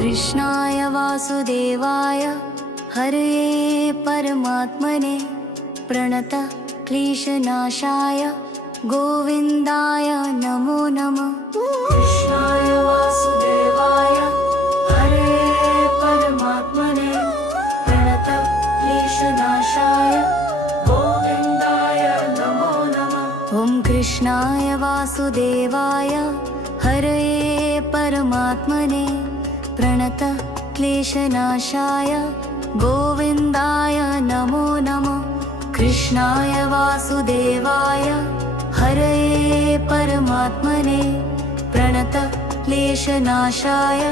कृष्णाय वासुदेवाय हरये परमात्मने प्रणत क्लेशनाशाय गोविन्दाय नमो नमः। कृष्णाय वासुदेवाय हरये परमात्मने प्रणत क्लेशनाशाय गोविन्दाय नमो नमः। ॐ कृष्णाय वासुदेवाय हरये परमात्मने प्रणत क्लेशनाशाय गोविन्दाय नमो नमः। कृष्णाय वासुदेवाय हरये परमात्मने प्रणत क्लेशनाशाय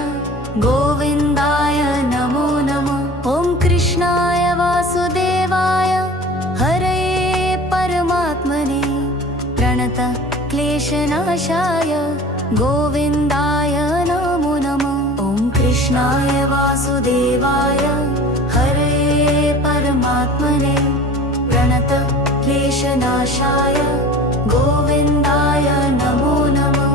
गोविन्दाय नमो नमः। ॐ कृष्णाय वासुदेवाय हरये परमात्मने प्रणत क्लेशनाशाय गोविन्दाय नमो नमः। ॐ कृष्णाय वासुदेवाय हरये परमात्मने प्रणत क्लेशनाशाय गोविन्दाय नमो नमः।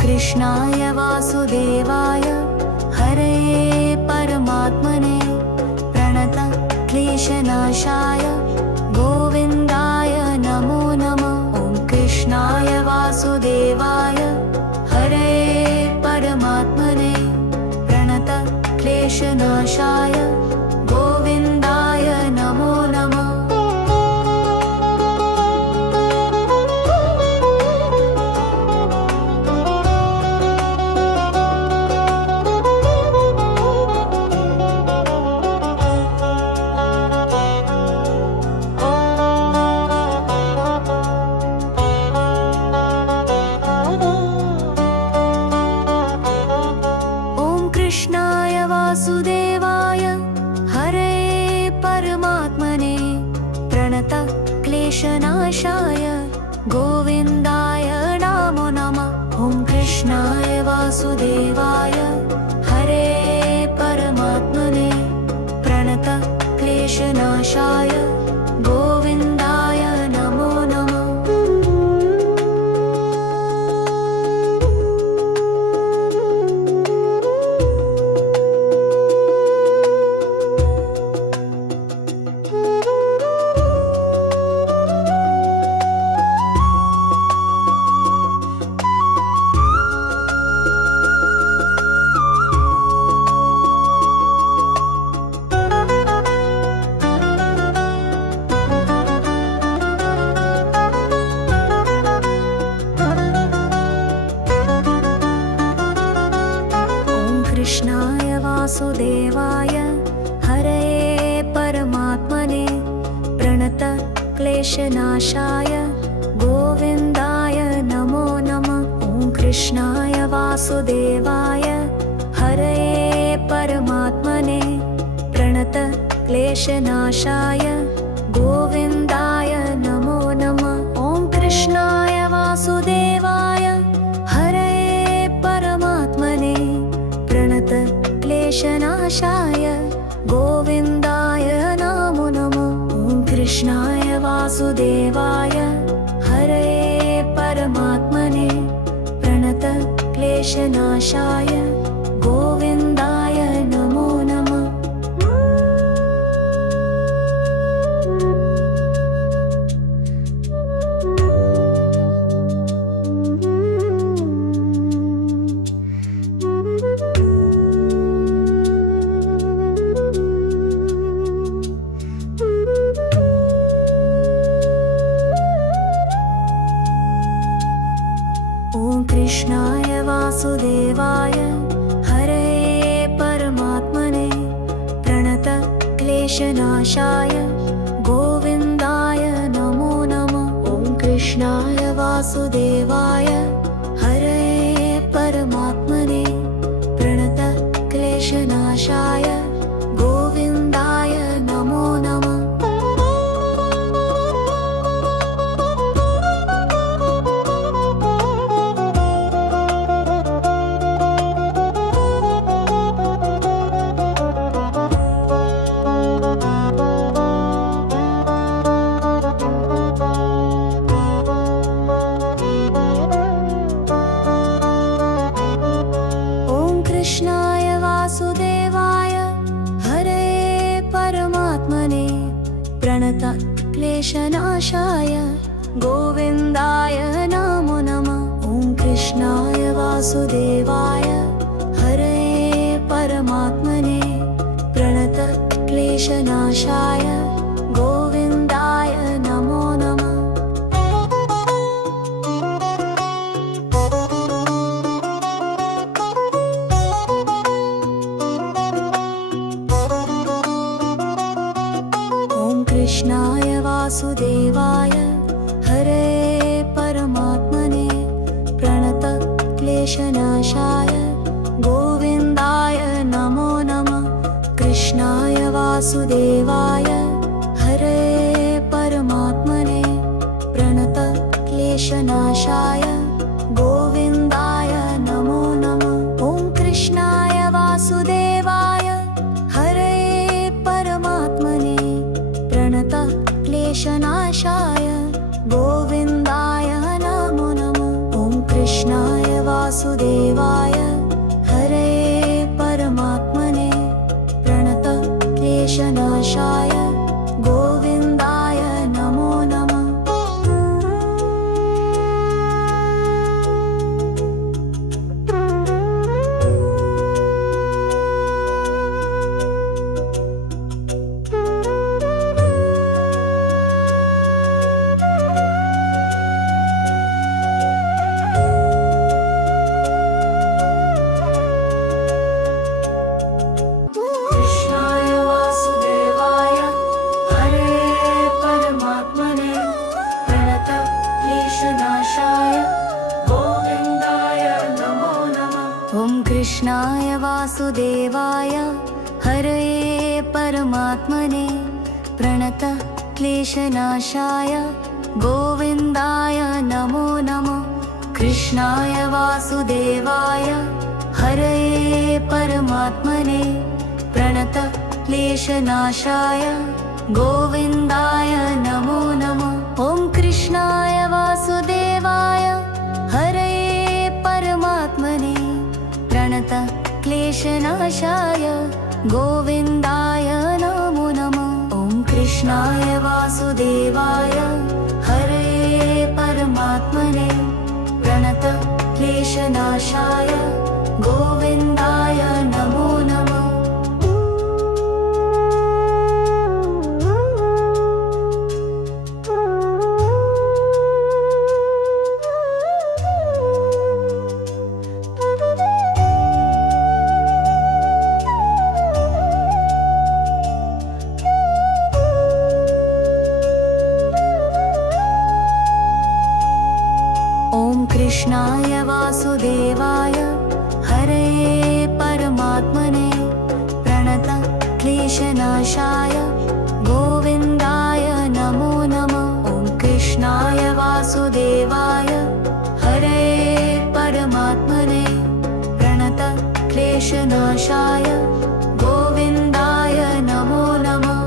कृष्णाय वासुदेवाय हरये परमात्मने प्रणत क्लेशनाशाय गोविन्दाय नमो नमः। ॐ कृष्णाय वासुदेवाय हरये परमात्मने प्रणत क्लेशनाशाय गोविन्दाय नमो नमः। कृष्णाय वासुदेवाय हरये परमात्मने प्रणत क्लेशनाशाय गोविन्दाय नमो नमः। ॐ कृष्णाय वासुदेवाय हरये परमात्मने प्रणत क्लेशनाशाय गोविन्दाय नमो नमः। कृष्णाय वासुदेवाय हरये परमात्मने प्रणत क्लेशनाशाय गोविन्दाय नमो नमः। ॐ कृष्णाय वासुदेवाय हरये परमात्मने प्रणत क्लेशनाशाय गोविन्दाय नमो नमः। ॐ कृष्णाय वासुदेवाय हरये परमात्मने प्रणत क्लेशनाशाय गोविन्दाय नमो नमः। ॐ कृष्णाय वासुदेवाय हरये परमात्मने प्रणत क्लेशनाशाय गोविन्दाय नमो नमः। ॐ कृष्णाय वासुदेवाय हरये परमात्मने प्रणत क्लेशनाशाय गोविन्दाय नमो नमः। ॐ कृष्णाय वासुदेवाय हरये परमात्मने प्रणत क्लेशनाशाय गोविन्दाय नमो नमः। क्लेशनाशाय गोविन्दाय नमो नमः। ॐ कृष्णाय वासुदेवाय हरये परमात्मने प्रणतक्लेशनाशाय गोविन्दाय नमो नमः। ॐ कृष्णाय वासुदेवाय हरये परमात्मने प्रणतक्लेशनाशाय गोविन्दाय नमो नमः। कृष्णाय वासुदेवाय हरये परमात्मने प्रणतक्लेशनाशाय गोविन्दाय नमो नमः। ॐ कृष्णाय वासुदेवाय हरये परमात्मने प्रणतक्लेशनाशाय गोविन्दाय नमो नमः। ॐ कृष्णाय वासुदेवाय हरये परमात्मने प्रणतक्लेशनाशाय गोविन्दाय नमो नमः। कृष्णाय वासुदेवाय हरये परमात्मने प्रणतक्लेशनाशाय गोविन्दाय नमो नमः। ॐ कृष्णाय वासुदेवाय हरये परमात्मने प्रणतक्लेशनाशाय गोविन्दाय नमो नमः। कृष्णाय वासुदेवाय हरये परमात्मने प्रणतक्लेशनाशाय गोविन्दाय नमो नमः। ॐ कृष्णाय वासुदेवाय हरये परमात्मने प्रणतक्लेशनाशाय गोविन्दाय नमो नमः। ॐ कृष्णाय वासुदेवाय हरये परमात्मने प्रणतक्लेशनाशाय गोविन्दाय नमो नमः। ॐ कृष्णाय वासुदेवाय हरये परमात्मने प्रणतक्लेशनाशाय गोविन्दाय नमो नमः। ॐ कृष्णाय वासुदेवाय हरये परमात्मने प्रणतक्लेशनाशाय गोविन्दाय नमो नमः।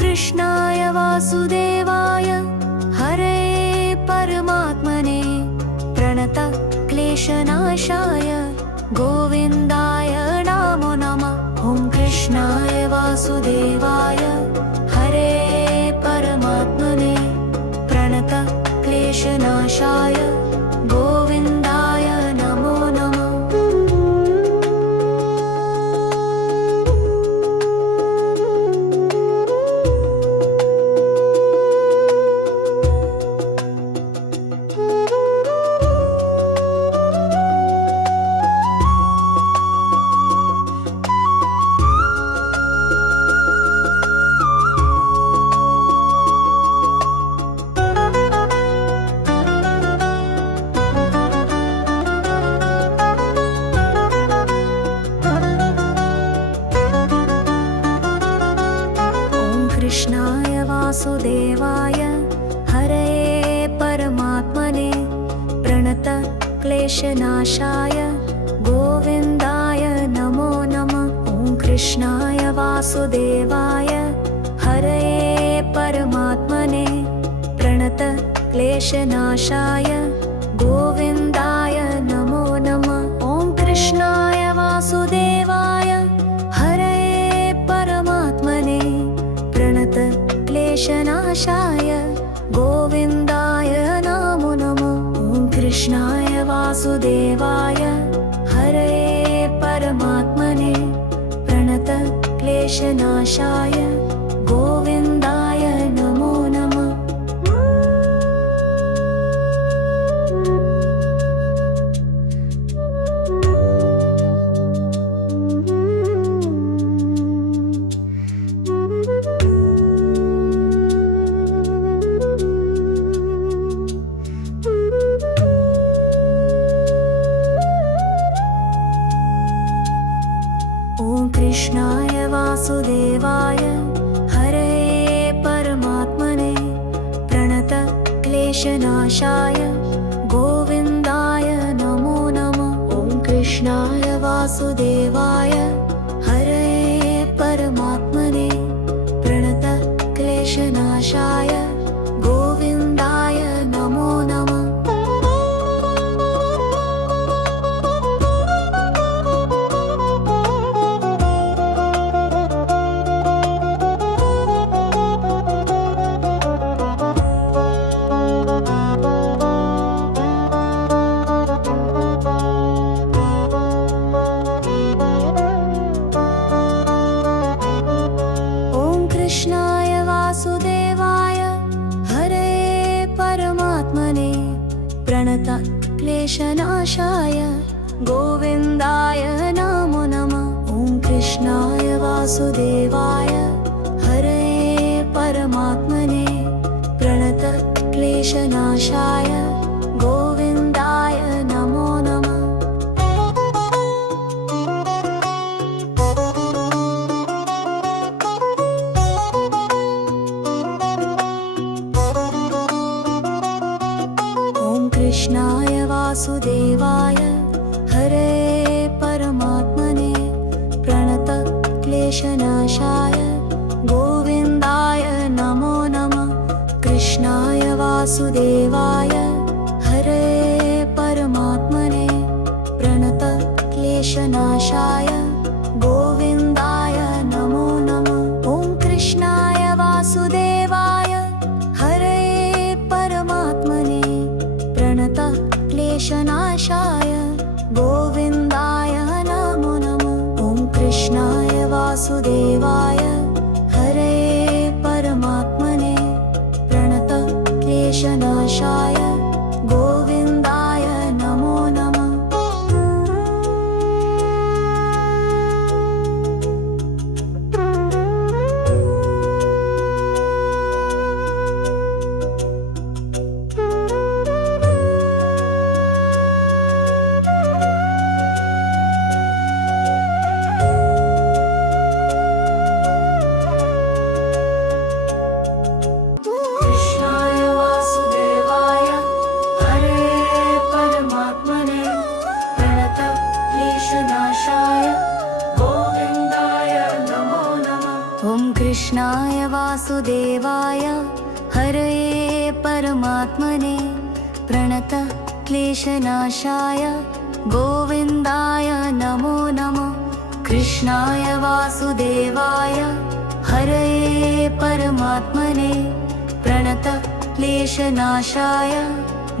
कृष्णाय वासुदेवाय हरये परमात्मने प्रणतक्लेशनाशाय गोविन्दाय नमो नमः। ॐ कृष्णाय वासुदेवाय हरये परमात्मने प्रणतक्लेशनाशाय गोविन्दाय नमो नमः। कृष्णाय वासुदेवाय हरये परमात्मने प्रणतक्लेशनाशाय कृष्णाय वासुदेवाय हरये परमात्मने प्रणत क्लेशनाशाय गोविन्दाय नमो नमः। ॐ कृष्णाय वासुदेवाय हरये परमात्मने प्रणत क्लेशनाशाय गोविन्दाय नमो नमः। ॐ कृष्णाय वासुदेवाय हरये परमात्मने प्रणत क्लेशनाशाय गोविन्दाय नमो नमः। ॐ कृष्णाय वासुदेवाय हरये परमात्मने प्रणत क्लेशनाशाय गोविन्दाय नमो नमः। ॐ कृष्णाय वासुदेवाय हरये परमात्मने प्रणत क्लेशनाशाय गोविन्दाय नमो नमः। ॐ कृष्णाय वासुदेवाय हरये परमात्मने प्रणत क्लेशनाशाय गोविन्दाय नमो नमः। ॐ कृष्णाय वासुदेवाय हरये परमात्मने प्रणत क्लेशनाशाय गोविन्दाय नमो नमः। ॐ कृष्णाय वासुदेवाय हरये परमात्मने प्रणत क्लेशनाशाय गोविन्दाय नमो नमः। कृष्णाय वासुदेवाय हरये परमात्मने प्रणत क्लेशनाशाय गोविन्दाय नमो नमः। ॐ कृष्णाय वासुदेवाय हरये परमात्मने प्रणत क्लेशनाशाय गोविन्दाय नमो नमः। ॐ कृष्णाय वासुदेवाय हरये परमात्मने प्रणत क्लेशनाशाय गोविन्दाय नमो नमः। कृष्णाय वासुदेवाय हरये परमात्मने प्रणत क्लेशनाशाय गोविन्दाय नमो नमः। ॐ कृष्णाय वासुदेवाय हरये परमात्मने प्रणत क्लेशनाशाय गोविन्दाय नमो नमः। कृष्णाय वासुदेवाय हरये परमात्मने प्रणत क्लेशनाशाय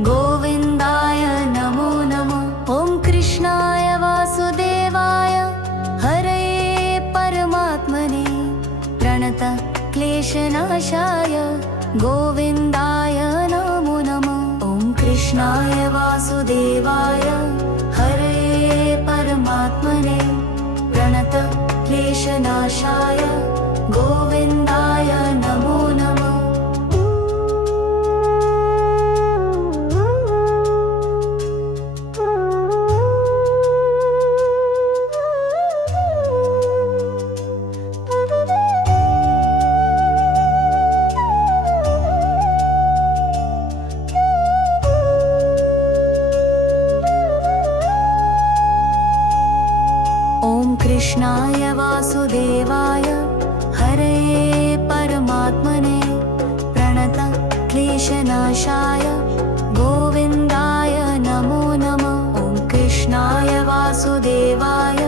गोविन्दाय नमो नमः। ॐ कृष्णाय वासुदेवाय हरये परमात्मने प्रणत क्लेशनाशाय गोविन्दाय नमो नमः। ॐ कृष्णाय वासुदेवाय हरये परमात्मने प्रणत क्लेशनाशाय गोविन्दाय नमो नमः। कृष्णाय वासुदेवाय हरे परमात्मने प्रणत क्लेशनाशाय गोविन्दाय नमो नमः। ॐ कृष्णाय वासुदेवाय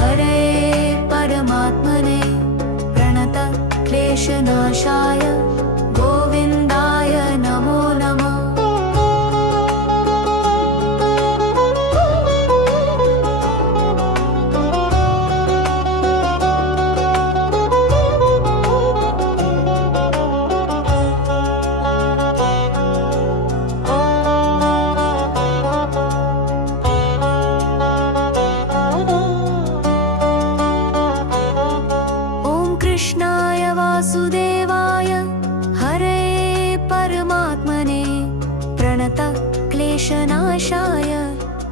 हरे परमात्मने प्रणत क्लेशनाशाय गोविन्दाय नमो नमः। कृष्णाय वासुदेवाय हरे परमात्मने प्रणत क्लेशनाशाय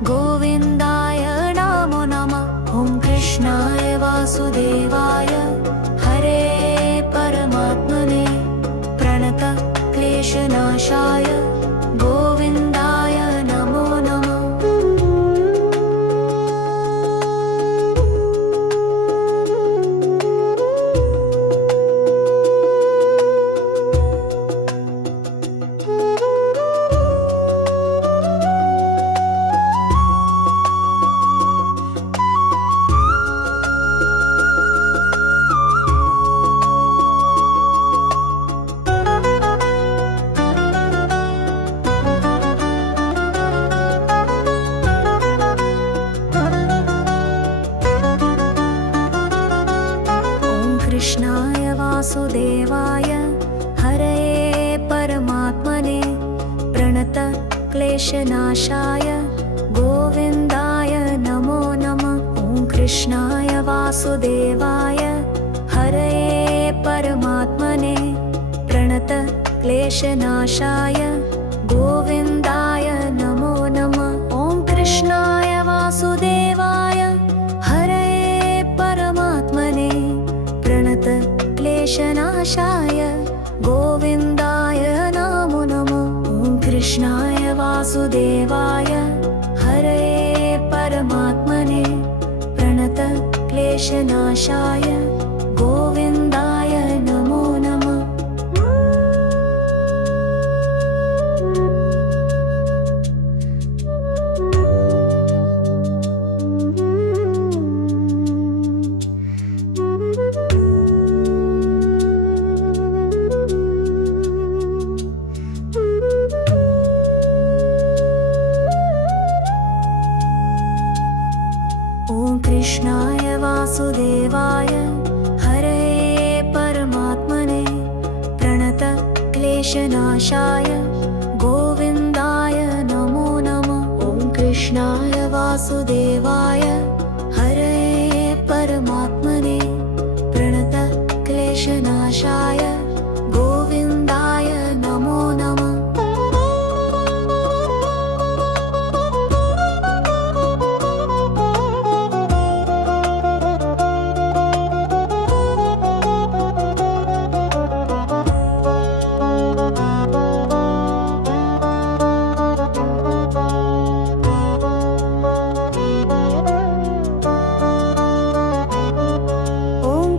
गोविन्दाय नमो नमः। ॐ कृष्णाय वासुदेवाय हरे परमात्मने प्रणत क्लेशनाशाय गोविन्दाय नमो नमः। कृष्णाय वासुदेवाय हरे परमात्मने प्रणत क्लेशनाशाय गोविन्दाय नमो नमः। ॐ कृष्णाय वासुदेवाय हरे परमात्मने प्रणत क्लेशनाशाय गोविन्दाय नमो नमः। ॐ कृष्णाय वासुदेवाय हरे परमात्मने प्रणत क्लेशनाशाय गोविन्दाय नमो नमः। ॐ कृष्णाय वासुदेवाय हरे परमात्मने प्रणत क्लेशनाशाय गोविन्दाय नमो नमः। कृष्णाय वासुदेवाय हरे परमात्मने प्रणत क्लेशनाशाय गोविन्दाय नमो नमः। ॐ कृष्णाय वासुदेवाय हरे परमात्मने प्रणत क्लेशनाशाय गोविन्दाय नमो नमः।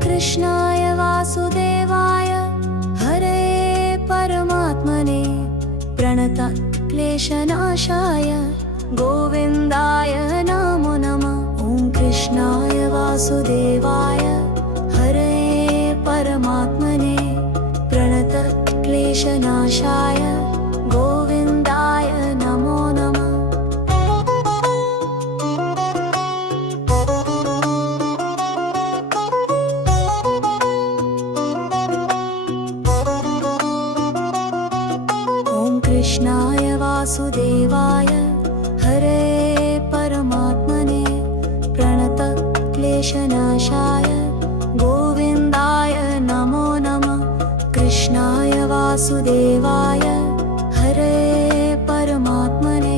कृष्णाय वासुदेवाय हरे परमात्मने प्रणत क्लेशनाशाय गोविन्दाय नमो नमः। ॐ कृष्णाय वासुदेवाय हरे परमात्मने प्रणत क्लेशनाशाय गोविन्दाय नमो नमः। कृष्णाय वासुदेवाय हरे परमात्मने प्रणत क्लेशनाशाय गोविन्दाय नमो नमः। कृष्णाय वासुदेवाय हरे परमात्मने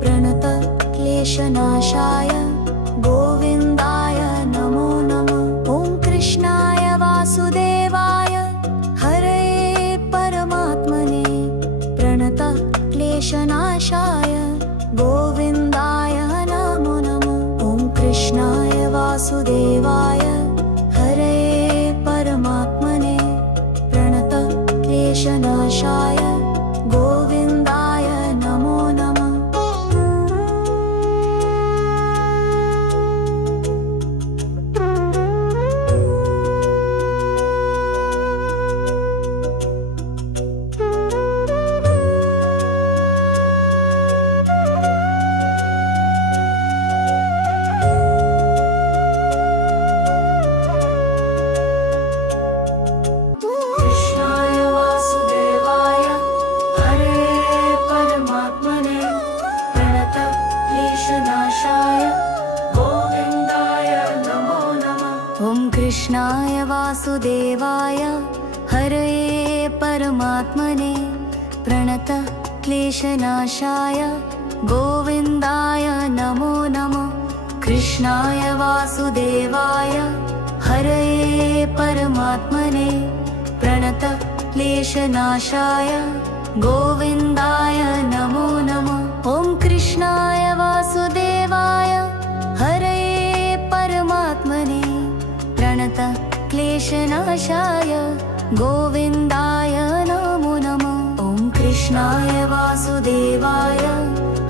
प्रणत क्लेशनाशाय गोविन्दाय नमो नमः। ॐ कृष्णाय वासुदेवाय हरे परमात्मने प्रणत क्लेशनाशाय गोविन्दाय नमो नमः। ॐ कृष्णाय वासुदेवाय वासुदेवाय हरे परमात्मने प्रणतक्लेशनाशाय गोविन्दाय नमो नमः। कृष्णाय वासुदेवाय हरे परमात्मने प्रणतक्लेशनाशाय गोविन्दाय नमो नमः। कृष्णाय वासुदेवाय हरे परमात्मने प्रणतक्लेशनाशाय गोविन्दाय नमो नमः। ॐ कृष्णाय वासुदेवाय हरे परमात्मने प्रणतक्लेशनाशाय गोविन्दाय नमो नमः। ॐ कृष्णाय वासुदेवाय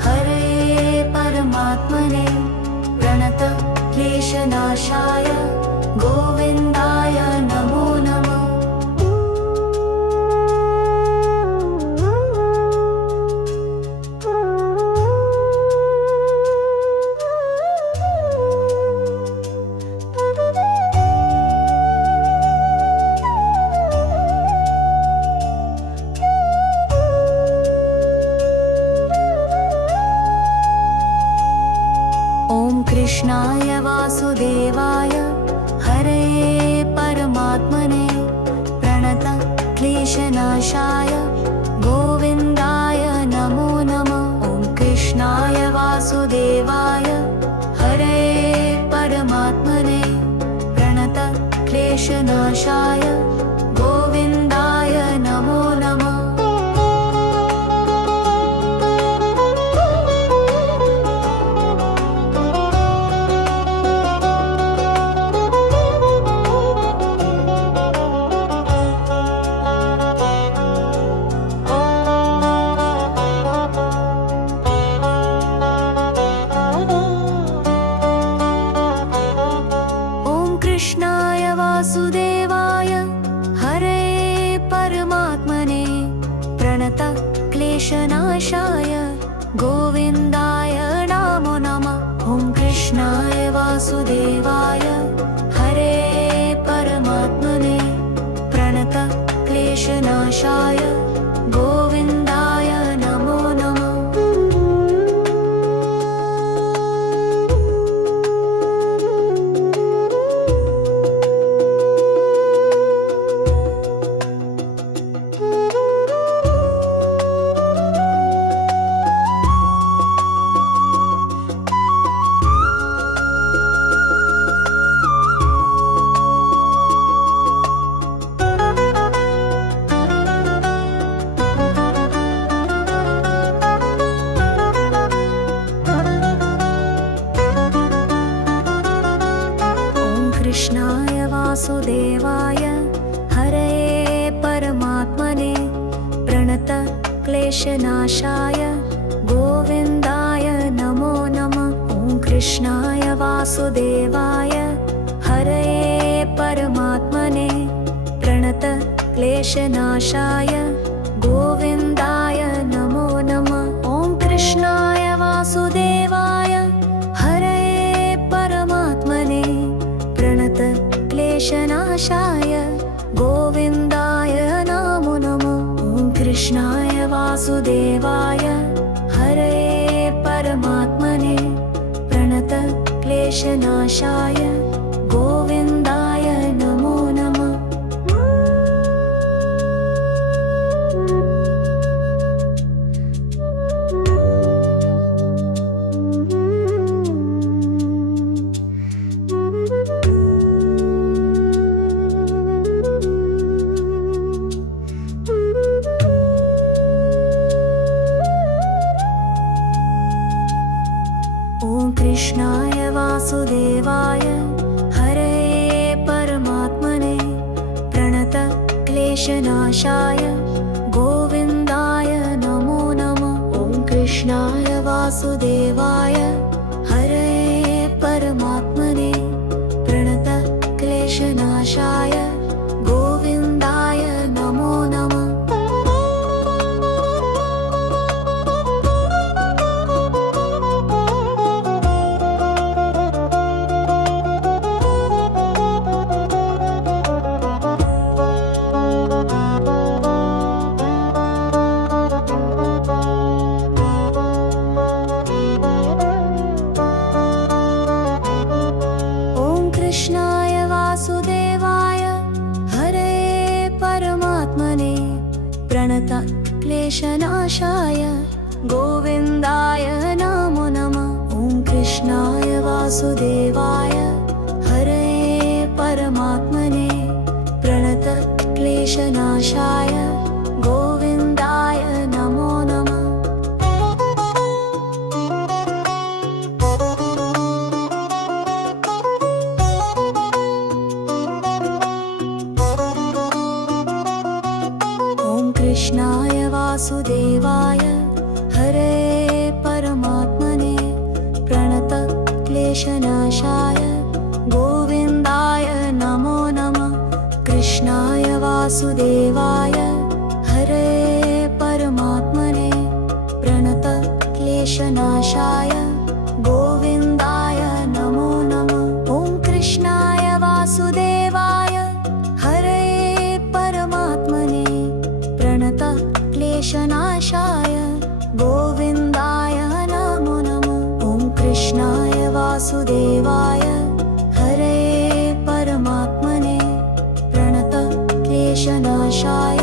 हरे परमात्मने प्रणतक्लेशनाशाय गोविन्दाय नमो नमः। कृष्णाय वासुदेवाय हरे परमात्मने प्रणतक्लेशनाशाय गोविन्दाय नमो नमः। ॐ कृष्णाय वासुदेवाय हरे परमात्मने प्रणतक्लेशनाशाय गोविन्दाय नमो नमः। कृष्णाय वासुदेवाय हरे परमात्मने प्रणतक्लेशनाशाय गोविन्दाय नमो नमः। ॐ कृष्णाय वासुदेवाय हरे परमात्मने प्रणतक्लेशनाशाय गोविन्दाय नमो नमः। कृष्णाय वासुदेवाय हरे परमात्मने प्रणतक्लेशनाशाय गोविन्दाय नमो नमः। ॐ कृष्णाय वासुदेवाय हरे परमात्मने प्रणतक्लेशनाशाय गोविन्दाय नमो नमः। ॐ कृष्णाय वासुदेवाय हरे परमात्मने प्रणतक्लेशनाशाय गोविन्दाय नमो नमः। ॐ कृष्णाय वासुदेवाय हरे परमात्मने प्रणतक्लेशनाशाय गोविन्दाय नमो नमः। कृष्णाय वासुदेवाय क्लेशनाशाय गोविन्दाय नमो नमः। ॐ कृष्णाय वासुदेवाय हरे परमात्मने प्रणतक्लेशनाशाय गोविन्दाय नमो नमः। कृष्णाय वासुदेवाय हरे परमात्मने प्रणतक्लेशनाशाय गोविन्दाय नमो नमः। ॐ कृष्णाय वासुदेवाय हरे परमात्मने प्रणतक्लेशनाशाय गोविन्दाय नमो नमः। कृष्णाय वासुदेवाय हरे परमात्मने प्रणतक्लेशनाशाय गोविन्दाय नमो नमः। कृष्णाय वासुदेवाय हरे परमात्मने प्रणतक्लेशनाशाय गोविन्दाय नमो नमः। ॐ कृष्णाय वासुदेवाय हरे परमात्मने प्रणतक्लेशनाशाय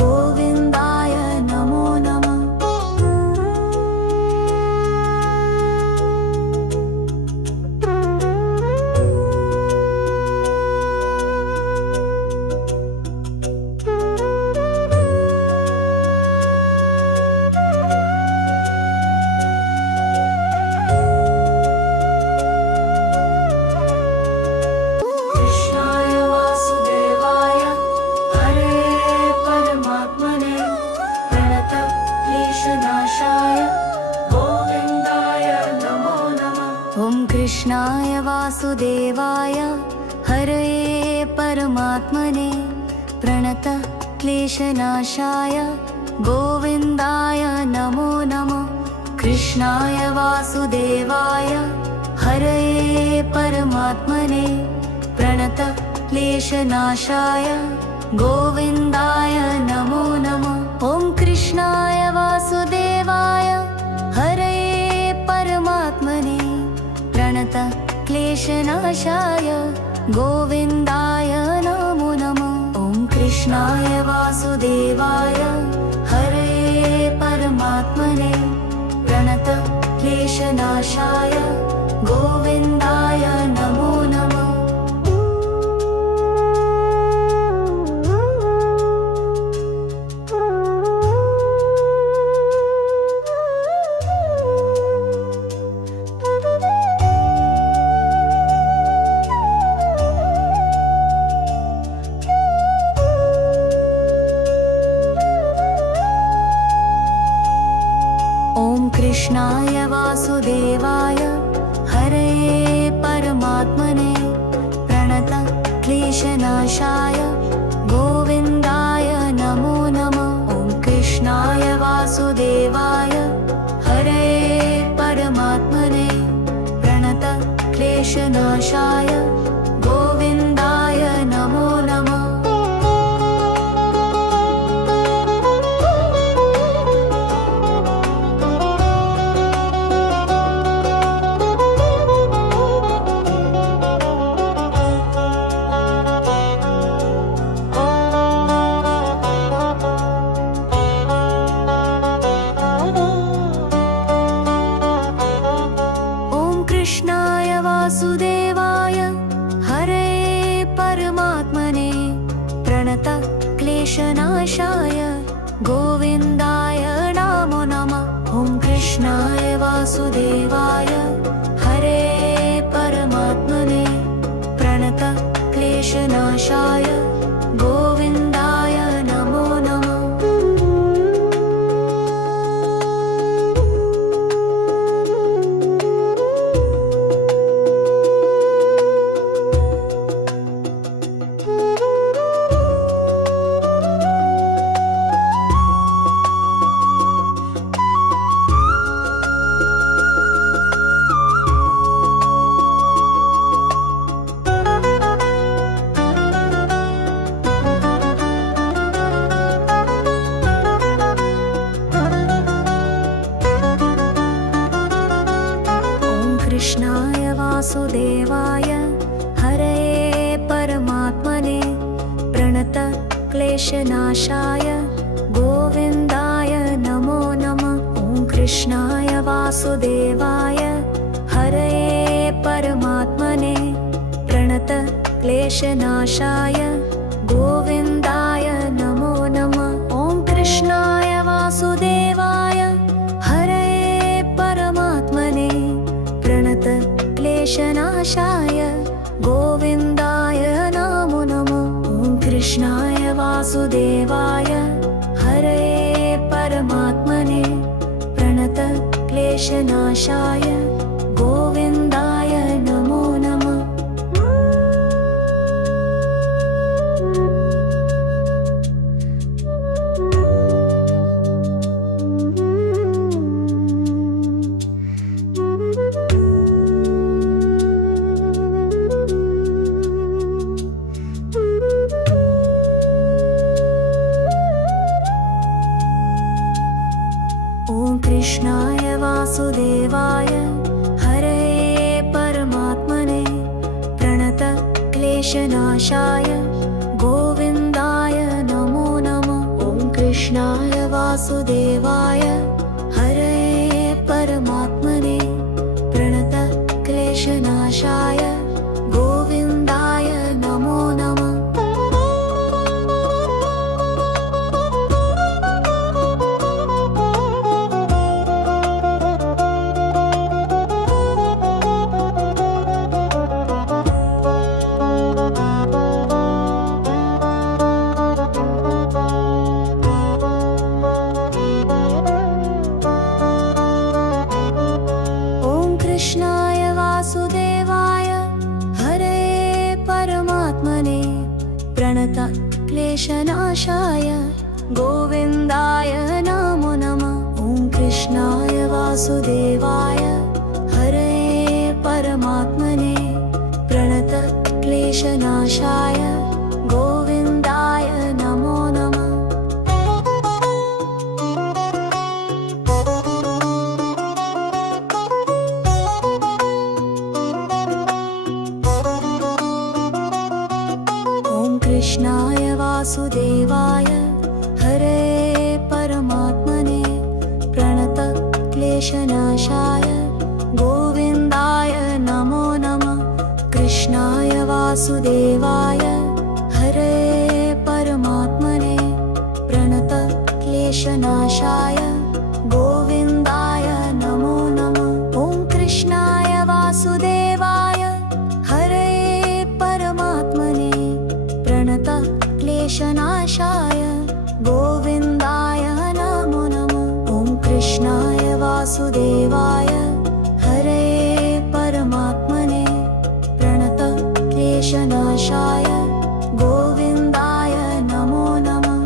गोविन्दाय नमो नमः। ॐ कृष्णाय वासुदेवाय हरे परमात्मने प्रणतक्लेशनाशाय गोविन्दाय नमो नमः। कृष्णाय वासुदेवाय हरे परमात्मने प्रणतक्लेशनाशाय गोविन्दाय नमो नमः। कृष्णाय वासुदेवाय हरे परमात्मने प्रणतक्लेशनाशाय गोविन्दाय नमो नमः। ॐ कृष्णाय वासुदेवाय हरे परमात्मने प्रणतक्लेशनाशाय गोविन्दाय नमो नमः। ॐ कृष्णाय वासुदेवाय हरे परमात्मने प्रणतक्लेशनाशाय गोविन्दाय नमो नमः। कृष्णाय वासुदेवाय हरे परमात्मने प्रणतक्लेशनाशाय गोविन्दाय नमो नमः। ॐ कृष्णाय वासुदेवाय हरे परमात्मने प्रणतक्लेशनाशाय गोविन्दाय नमो नमः। कृष्णाय वासुदेवाय हरे परमात्मने प्रणतक्लेशनाशाय गोविन्दाय नमो नमः। ॐ कृष्णाय वासुदेवाय हरे परमात्मने प्रणतक्लेशनाशाय गोविन्दाय क्लेशनाशाय गोविन्दाय नमो नमः। ॐ कृष्णाय वासुदेवाय हरये परमात्मने प्रणत क्लेशनाशाय गोविन्दाय नमो नमः। ॐ कृष्णाय वासुदेवाय हरये परमात्मने प्रणत क्लेशनाशाय गोविन्दाय नमो नमः। ॐ कृष्णाय वासुदेवाय हरये परमात्मने प्रणत क्लेशनाशाय गोविन्दाय नमो नमः। ॐ कृष्णाय वासुदेवाय हरये परमात्मने प्रणत क्लेशनाशाय गोविन्दाय नमो नमः। ॐ कृष्णाय वासुदेवाय हरये परमात्मने प्रणत क्लेशनाशाय गोविन्दाय नमो नमः। कृष्णाय वासुदेवाय हरये परमात्मने प्रणत क्लेशनाशाय गोविन्दाय नमो नमः। ॐ कृष्णाय वासुदेवाय हरये परमात्मने प्रणत क्लेशनाशाय गोविन्दाय नमो नमः। कृष्णाय वासुदेवाय हरये परमात्मने प्रणत क्लेशनाशाय गोविन्दाय नमो नमः। कृष्णाय वासुदेवाय हरये परमात्मने प्रणत क्लेशनाशाय गोविन्दाय नमो नमः। ॐ कृष्णाय वासुदेवाय हरये परमात्मने प्रणत क्लेशनाशाय गोविन्दाय नमो नमः।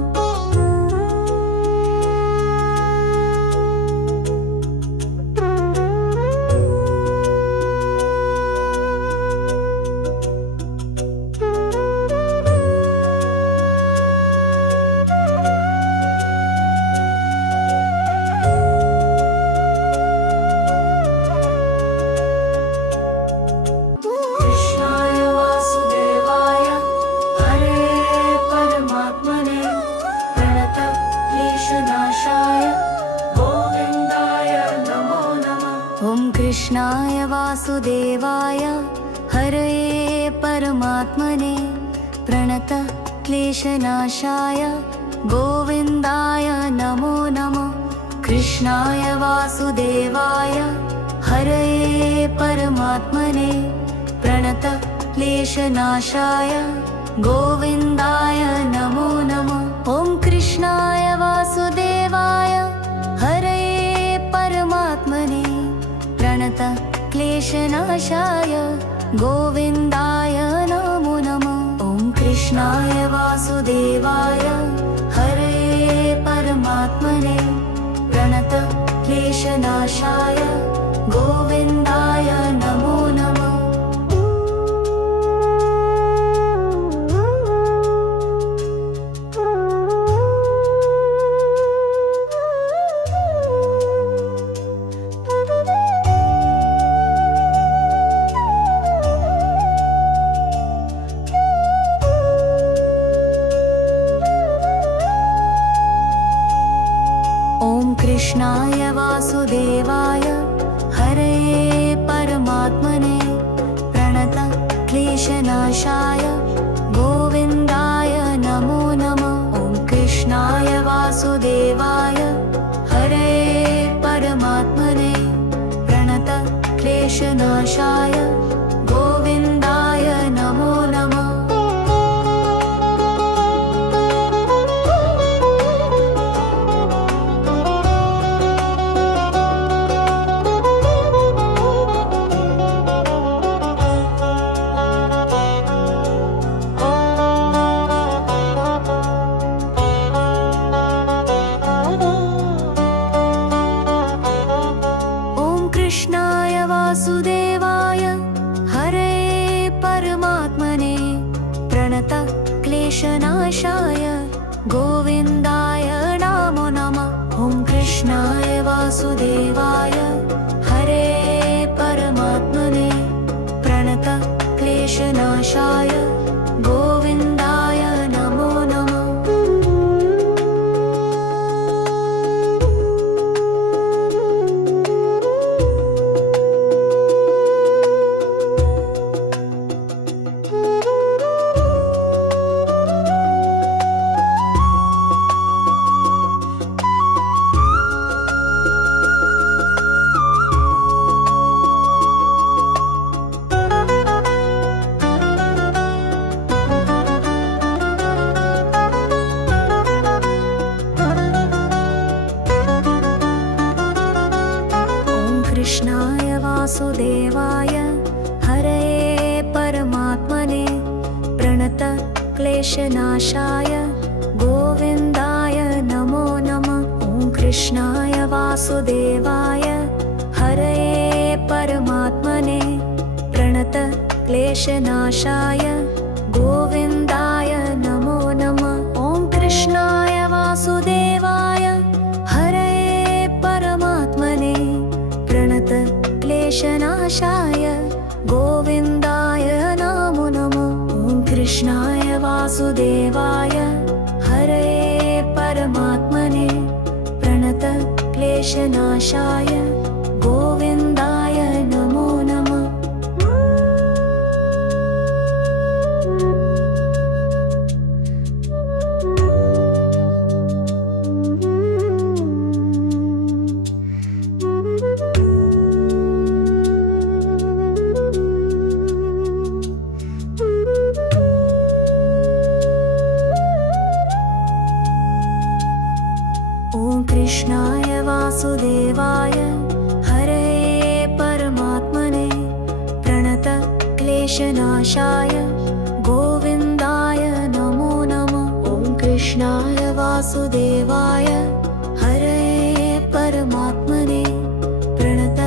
ॐ कृष्णाय वासुदेवाय हरये परमात्मने प्रणत क्लेशनाशाय गोविन्दाय नमो नमः। कृष्णाय वासुदेवाय हरये परमात्मने प्रणत क्लेशनाशाय गोविन्दाय नमो नमः। कृष्णाय वासुदेवाय हरये परमात्मने प्रणत क्लेशनाशाय गोविन्दाय नमो नमः। ॐ कृष्णाय वासुदेवाय हरये परमात्मने प्रणत क्लेशनाशाय गोविन्दाय नमो नमः। ॐ कृष्णाय वासुदेवाय हरये परमात्मने प्रणत क्लेशनाशाय गोविन्दाय नमो नमः। वासुदेवाय हरये परमात्मने प्रणत क्लेशनाशाय गोविन्दाय नमो नमः। ॐ कृष्णाय वासुदेवाय हरये परमात्मने प्रणत क्लेशनाशाय गोविन्दाय नमो नमः। कृष्णाय वासुदेवाय हरये परमात्मने प्रणत क्लेशनाशाय गोविन्दाय नमो नमः। ॐ कृष्णाय वासुदेवाय हरये परमात्मने प्रणत क्लेशनाशाय गोविन्दाय नमो नमः। कृष्णाय वासुदेवाय हरये परमात्मने प्रणत क्लेशनाशाय गोविन्दाय नमो नमः। ॐ कृष्णाय वासुदेवाय हरये परमात्मने प्रणत क्लेशनाशाय गोविन्दाय नमो नमः। ॐ कृष्णाय वासुदेवाय हरये परमात्मने प्रणत क्लेशनाशाय गोविन्दाय नमो नमः। ॐ कृष्णाय वासुदेवाय हरये परमात्मने प्रणत क्लेशनाशाय गोविन्दाय नमो नमः। ॐ कृष्णाय वासुदेवाय हरये परमात्मने प्रणत क्लेशनाशाय गोविन्दाय नमो नमः। ॐ कृष्णाय वासुदेवाय हरये परमात्मने प्रणत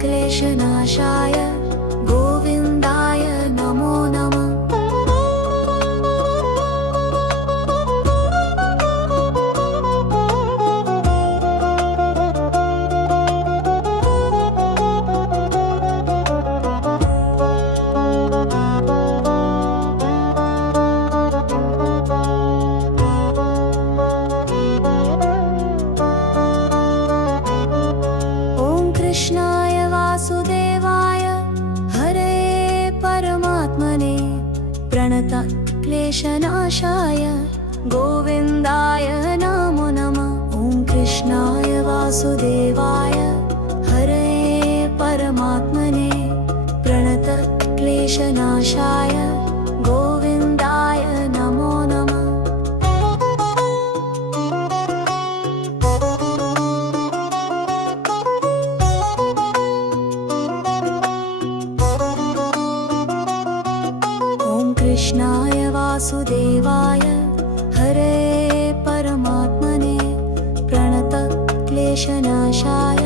क्लेशनाशाय गोविन्दाय नमो नमः। कृष्णाय वासुदेवाय हरये परमात्मने प्रणत क्लेशनाशाय गोविन्दाय नमो नमः। ॐ कृष्णाय वासुदेवाय हरये परमात्मने प्रणत क्लेशनाशाय गोविन्दाय नमो नमः। कृष्णाय वासुदेवाय हरये परमात्मने प्रणत क्लेशनाशाय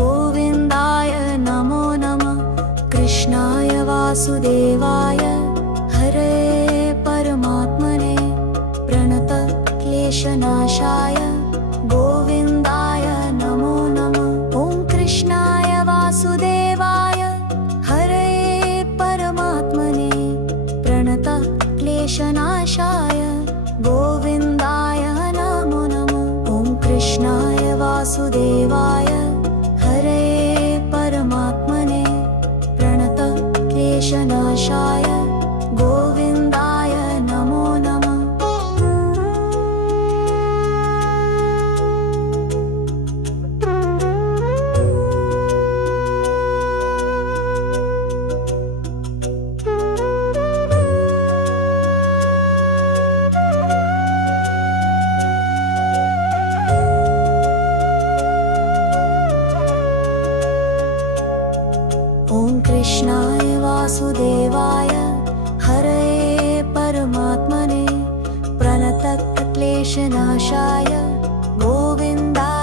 गोविन्दाय नमो नमः। कृष्णाय वासुदेवाय हरये परमात्मने प्रणत क्लेशनाशाय गोविन्दाय नमो नमः। ॐ कृष्णाय वासुदेवाय हरये परमात्मने प्रणत क्लेशनाशाय गोविन्दाय नमो नमः। ॐ कृष्णाय वासुदेवाय कृष्णाय वासुदेवाय हरये परमात्मने प्रणतक्लेशनाशाय गोविन्दाय